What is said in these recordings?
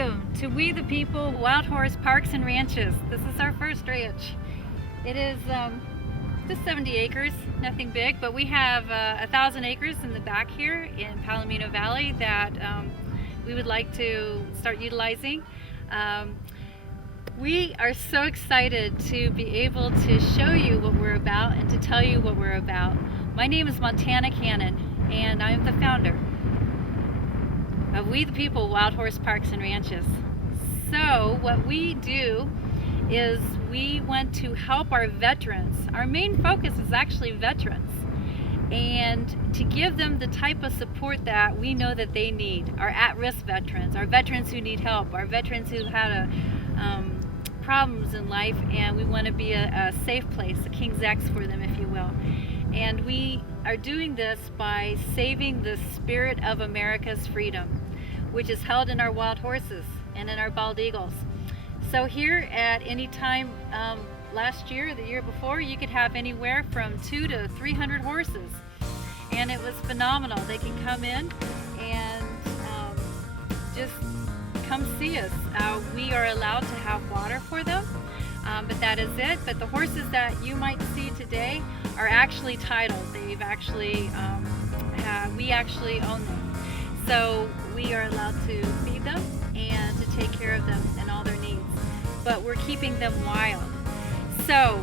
Welcome to We the People Wild Horse Parks and Ranches. This is our first ranch. It is just 70 acres, nothing big, but we have 1,000 acres in the back here in Palomino Valley that we would like to start utilizing. We are so excited to be able to show you what we're about and to tell you what we're about. My name is Canon, and I am the founder of We the People Wild Horse Parks and Ranches. So what we do is we want to help our veterans. Our main focus is actually veterans, and to give them the type of support that we know that they need. Our at-risk veterans, our veterans who need help, our veterans who had problems in life, and we want to be a safe place, a King's X for them, if you will. And we are doing this by saving the spirit of America's freedom, which is held in our wild horses and in our bald eagles. So here at any time last year, the year before, you could have anywhere from 200 to 300 horses, and it was phenomenal. They can come in and just come see us. We are allowed to have water for them, but that is it. But the horses that you might see today are actually titled. They've actually, we actually own them. So we are allowed to feed them and to take care of them and all their needs. But we're keeping them wild. So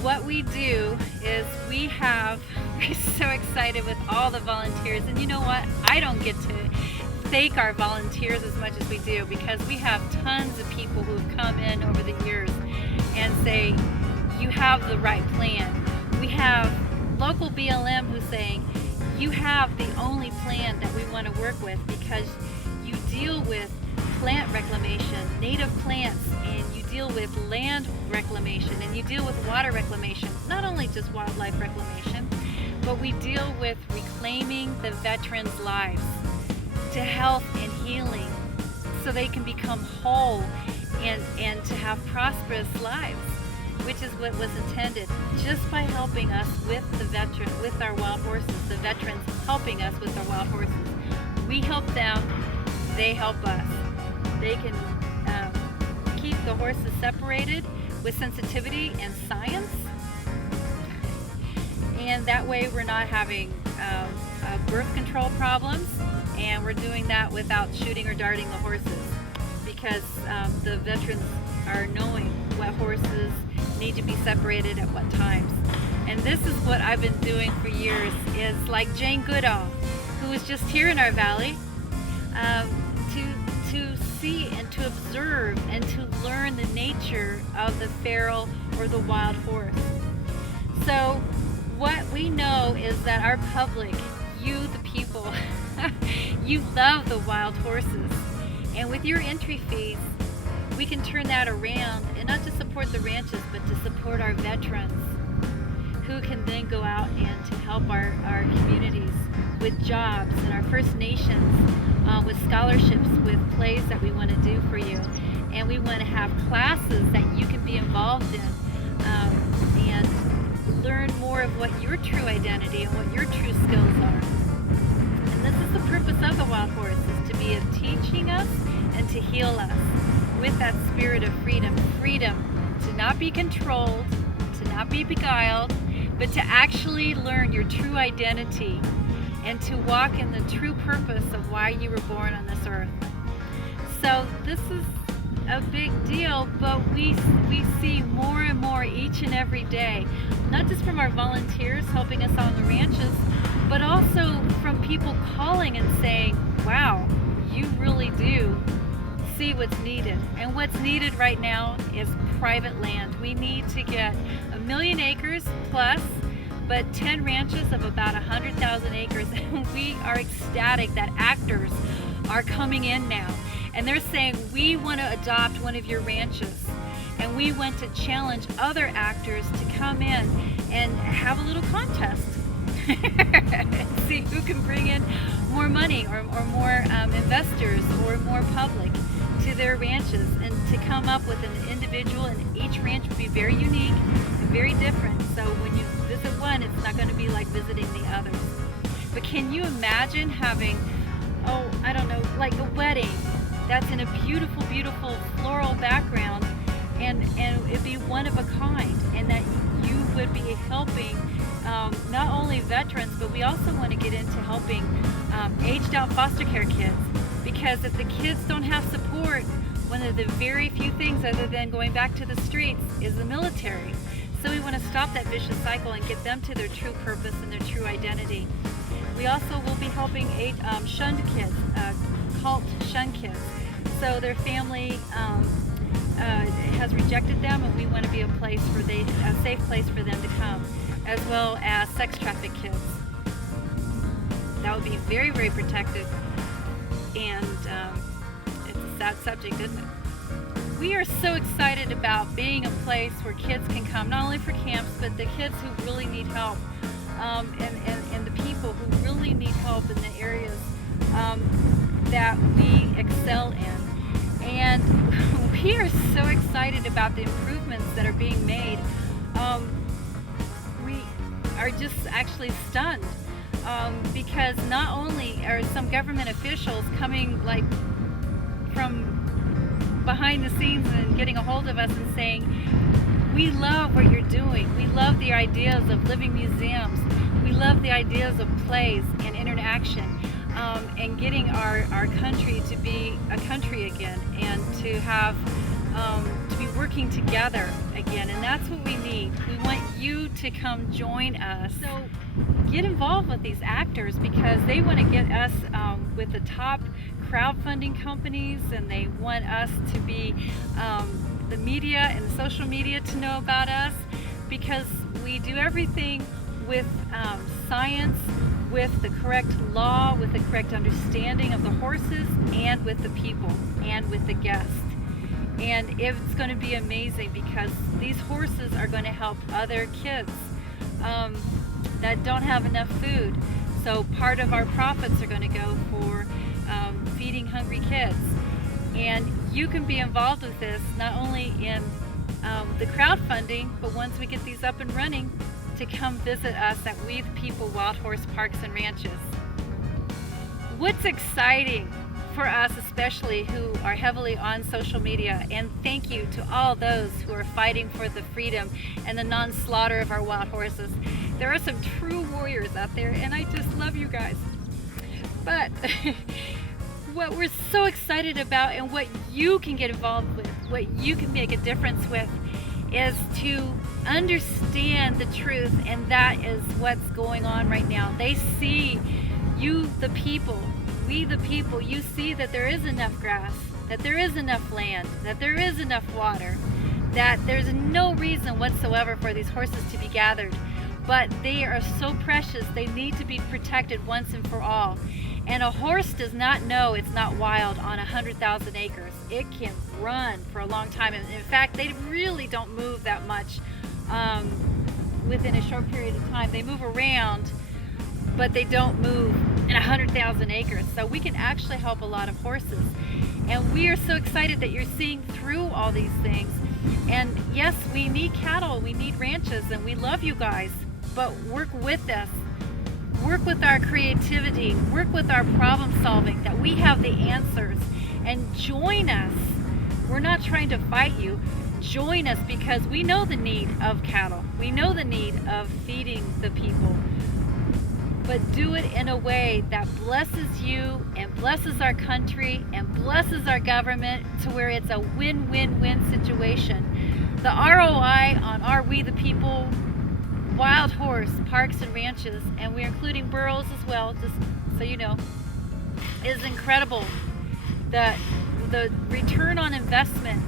what we do is we're so excited with all the volunteers. And you know what? I don't get to thank our volunteers as much as we do, because we have tons of people who have come in over the years and say, you have the right plan. We have local BLM who's saying, you have the only plan that we want to work with, because you deal with plant reclamation, native plants, and you deal with land reclamation, and you deal with water reclamation, not only just wildlife reclamation, but we deal with reclaiming the veterans' lives to health and healing so they can become whole and to have prosperous lives, which is what was intended, just by helping us with with our wild horses, the veterans helping us with our wild horses. We help them, they help us. They can keep the horses separated with sensitivity and science, and that way we're not having birth control problems, and we're doing that without shooting or darting the horses, because the veterans are knowing what horses need to be separated at what times. And this is what I've been doing for years, is like Jane Goodall, who was just here in our valley, to see and to observe and to learn the nature of the feral or the wild horse. So what we know is that our public, you the people, you love the wild horses, and with your entry fees we can turn that around and not just support the ranches, but to support our veterans, who can then go out and to help our communities with jobs, and our First Nations with scholarships, with plays that we want to do for you. And we want to have classes that you can be involved in and learn more of what your true identity and what your true skills are. And this is the purpose of the wild horse, is to be teaching us and to heal us with that spirit of freedom. Freedom to not be controlled, to not be beguiled, but to actually learn your true identity and to walk in the true purpose of why you were born on this earth. So this is a big deal, but we see more and more each and every day, not just from our volunteers helping us on the ranches, but also from people calling and saying, wow, you really do see what's needed. And what's needed right now is private land. We need to get 1 million acres plus, but 10 ranches of about 100,000 acres. And we are ecstatic that actors are coming in now, and they're saying, we want to adopt one of your ranches, and we want to challenge other actors to come in and have a little contest and see who can bring in more money or more investors or more public to their ranches, and to come up with an individual, and each ranch will be very unique and very different. So when you visit one, it's not going to be like visiting the others. But can you imagine having, oh, I don't know, like a wedding that's in a beautiful, beautiful floral background, and it'd be one of a kind, and that you would be helping not only veterans, but we also want to get into helping aged out foster care kids, because if the kids don't have support, one of the very few things other than going back to the streets is the military. So we want to stop that vicious cycle and get them to their true purpose and their true identity. We also will be helping shunned kids, cult shunned kids. So their family has rejected them, and we want to be a safe place for them to come, as well as sex trafficked kids. That would be very, very protected, and it's a sad subject, isn't it? We are so excited about being a place where kids can come, not only for camps, but the kids who really need help, and the people who really need help in the areas that we excel in. And we are so excited about the improvements that are being made. We are just actually stunned, because not only are some government officials coming like from behind the scenes and getting a hold of us and saying, we love what you're doing, we love the ideas of living museums, we love the ideas of plays and interaction, and getting our country to be a country again, and to have to be working together again, and that's what we need. We want you to come join us. So get involved with these actors, because they want to get us with the top crowdfunding companies, and they want us to be the media and the social media to know about us, because we do everything with science, with the correct law, with the correct understanding of the horses, and with the people, and with the guests. And it's going to be amazing, because these horses are going to help other kids that don't have enough food. So part of our profits are going to go for feeding hungry kids. And you can be involved with this, not only in the crowdfunding, but once we get these up and running, to come visit us at We the People Wild Horse Parks and Ranches. What's exciting for us, especially who are heavily on social media, and thank you to all those who are fighting for the freedom and the non-slaughter of our wild horses. There are some true warriors out there, and I just love you guys. But what we're so excited about, and what you can get involved with, what you can make a difference with, is to understand the truth, and that is what's going on right now. They see you, the people, we the people, you see that there is enough grass, that there is enough land, that there is enough water, that there's no reason whatsoever for these horses to be gathered, but they are so precious, they need to be protected once and for all. And a horse does not know it's not wild on 100,000 acres. It can run for a long time, and in fact they really don't move that much within a short period of time. They move around, but they don't move in 100,000 acres. So we can actually help a lot of horses, and we are so excited that you're seeing through all these things. And yes, we need cattle, we need ranches, and we love you guys, but work with us. Work with our creativity, work with our problem solving, that we have the answers, and join us. We're not trying to fight you. Join us, because we know the need of cattle. We know the need of feeding the people. But do it in a way that blesses you and blesses our country and blesses our government, to where it's a win-win-win situation. The ROI on our We the People Wild Horse Parks and Ranches, and we're including burros as well, just so you know, is incredible. The return on investment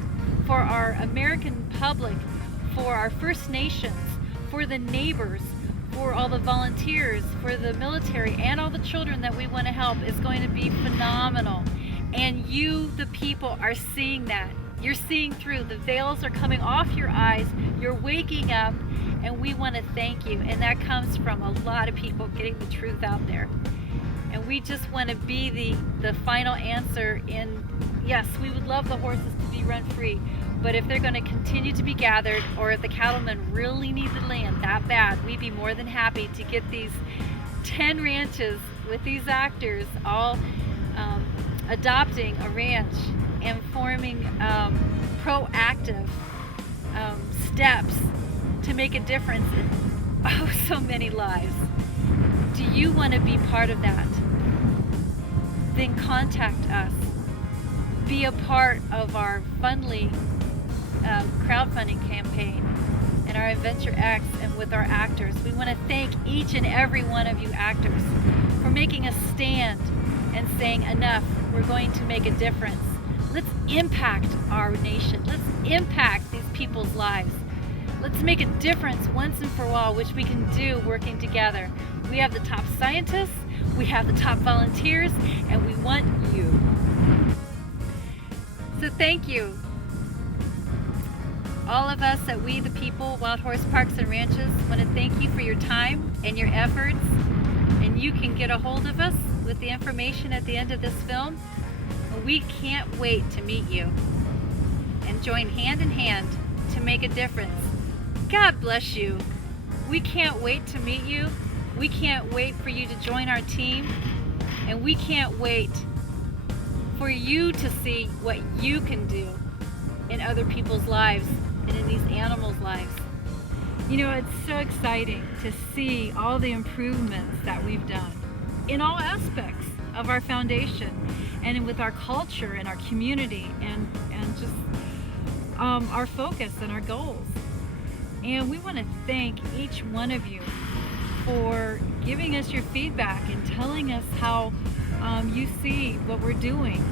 for our American public, for our First Nations, for the neighbors, for all the volunteers, for the military, and all the children that we want to help is going to be phenomenal. And you, the people, are seeing that. You're seeing through. The veils are coming off your eyes. You're waking up, and we want to thank you. And that comes from a lot of people getting the truth out there. And we just want to be the final answer in, yes, we would love the horses to be run free, but if they're going to continue to be gathered, or if the cattlemen really need the land that bad, we'd be more than happy to get these 10 ranches with these actors all adopting a ranch and forming proactive steps to make a difference in oh so many lives. Do you want to be part of that? Then contact us. Be a part of our Fundly crowdfunding campaign and our Adventure X and with our actors. We want to thank each and every one of you actors for making a stand and saying enough, we're going to make a difference. Let's impact our nation. Let's impact these people's lives. Let's make a difference once and for all, which we can do working together. We have the top scientists, we have the top volunteers, and we want you. So thank you. All of us at We the People, Wild Horse Parks and Ranches, want to thank you for your time and your efforts. And you can get a hold of us with the information at the end of this film. We can't wait to meet you and join hand in hand to make a difference. God bless you. We can't wait to meet you. We can't wait for you to join our team. And we can't wait for you to see what you can do in other people's lives and in these animals' lives. You know, it's so exciting to see all the improvements that we've done in all aspects of our foundation and with our culture and our community and just our focus and our goals. And we want to thank each one of you for giving us your feedback and telling us how you see what we're doing,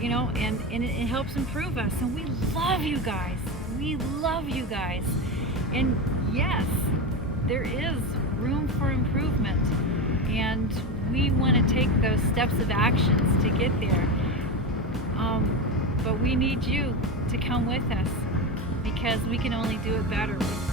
you know, and it helps improve us. And we love you guys. We love you guys. And yes, there is room for improvement. And we want to take those steps of actions to get there. But we need you to come with us because we can only do it better with